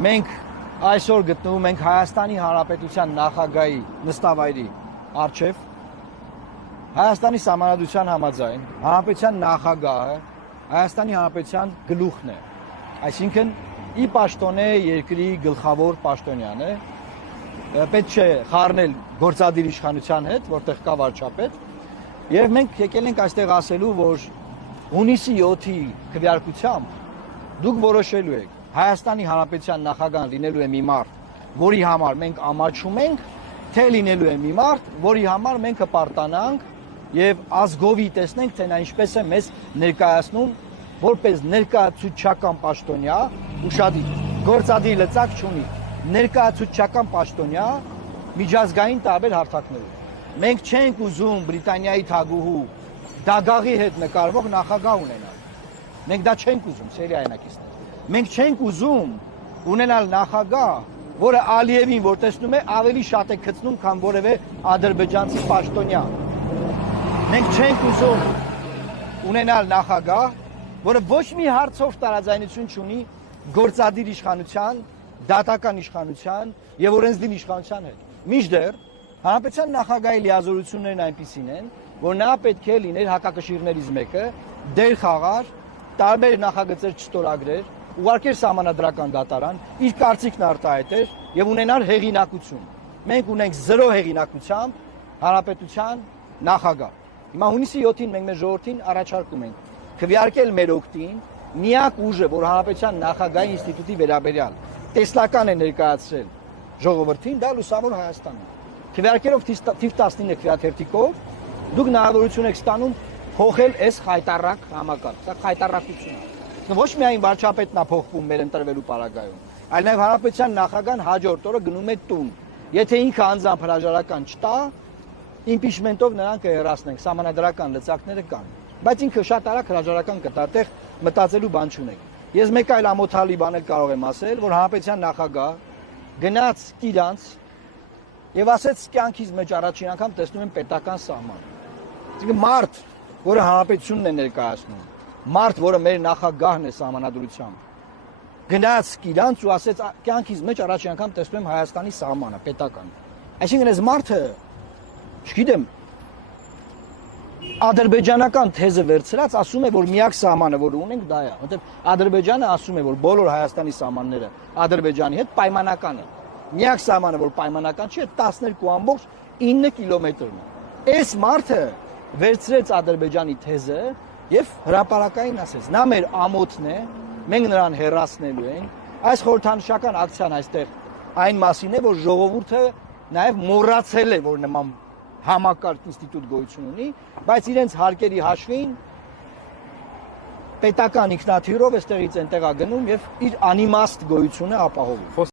Մենք այսօր գտնվում ենք Հայաստանի Հանրապետության նախագահի նստավայրի առջև։ Հայաստանի Սահմանադրության համաձայն Հանրապետության նախագահը Հայաստանի Հանրապետության գլուխն է, այսինքն ի պաշտոնե երկրի գլխավոր պաշտոնյան է, պետք չէ խառնել գործադիր իշխանության հետ, որտեղ կա վարչապետ, եւ մենք եկել ենք այստեղ ասելու, որ հունիսի 7-ի քվեարկությամբ դուք որոշելու եք Հայաստանի Հանրապետության նախագահան լինելու է մի մարդ, որի համար մենք ամաչում ենք, թե լինելու է մի մարդ, որի համար մենք կպարտանանք եւ ազգովի տեսնենք, թե նա ինչպես է մեզ ներկայացնում որպես ներկայացուցչական պաշտոնյա, ուշադիր, գործադիր լծակ չունի, ներկայացուցչական պաշտոնյա միջազգային տարբեր հարթակներում։ Մենք չենք ուզում Բրիտանիայի թագուհու դագաղի հետ նկարվող նախագահ ունենալ։ Մենք դա չենք ուզում, սերիայնակիցներ։ Մենք չենք ուզում ունենալ նախագահ, որը Ալիևին, որ տեսնում է, ավելի շատ է գցնում, քան որևէ ադրբեջանցի պաշտոնյա։ Մենք չենք ուզում ունենալ նախագահ, որը ոչ մի հարցով տարաձայնություն չունի գործադիր իշխանության, դատական իշխանության եւ օրենսդիր իշխանության հետ։ Մինչդեռ Հանրապետության նախագահի լիազորություններն այնպիսին են, որ նա պետք է լիներ հակակշիռներից մեկը, դեր խաղար, տարբեր նախագծեր չստորագրեր, ուղարկեր սահմանադրական դատարան, իր կարծիքն արտահայտեր եւ ունենար հեղինակություն։ Մենք ունենք 0 հեղինակությամբ Հանրապետության նախագահ։ Հիմա հունիսի 7-ին մենք մեր ժողովրդին առաջարկում ենք քվեարկել մեր օգտին միակ ուժը, որ Հանրապետության նախագահի ինստիտուտի վերաբերյալ տեսլական է ներկայացրել ժողովրդին, դա Լուսավոր Հայաստանն է։ Քվեարկելով թիվ 19 քվեաթերթիկով դուք հնարավորություն եք ստանում փոխել այս խայտառակ համակարգ, սա խայտառակություն է։ Ոչ միայն վարչապետն է փոխվում մեր ընտրվելու պարագայում, այլ նաև Հանրապետության նախագահան հաջորդ օրը գնում է տուն։ Եթե ինքը անձամբ հրաժարական չտա, իմպիչմենտով նրան կհեռացնենք, սահմանադրական լծակները կան։ Բայց ինքը շատ արագ հրաժարական կտա, այդտեղ մտածելու բան չունեք։ Ես մեկ այլ ամոթալի բան էլ կարող եմ ասել, որ Հանրապետության նախագահ գնաց Կիրանց եւ ասեց կյանքից մեջ առաջին անգամ տեսնում եմ պետական սահման։ Այսինքն մարդ, որը հանրապետությունն է ներկայացնում, մարդ, որը մեր նախագահն է սահմանադրությամբ, գնաց Կիրանց ու ասեց կյանքից մեջ առաջին անգամ տեսնում եմ Հայաստանի սահմանը, պետական։ Այսինքն այս մարդը, չգիտեմ, ադրբեջանական թեզը վերցրած ասում է, որ միակ սահմանը, որ ունենք, դա է, որտեղ Ադրբեջանը ասում է, որ բոլոր Հայաստանի սահմանները Ադրբեջանի հետ պայմանական են։ Միակ սահմանը, որ պայմանական չի, 12.9 կիլոմետրն է։ Այս մարդը վերցրեց Ադրբեջանի թեզը եւ հրապարակային ասեց. նա մեր ամոթն է, մենք նրան հեռացնելու ենք։ Այս խորհրդանշական ակցիան այստեղ այն մասին է, որ ժողովուրդը նաեւ մոռացել է, որ նման համակարգ ինստիտուտ գոյություն ունի, բայց իրենց հարկերի հաշվին պետական ինքնաթիռով այստեղից այնտեղ է գնում եւ իր անիմաստ գոյությունը ապահովում։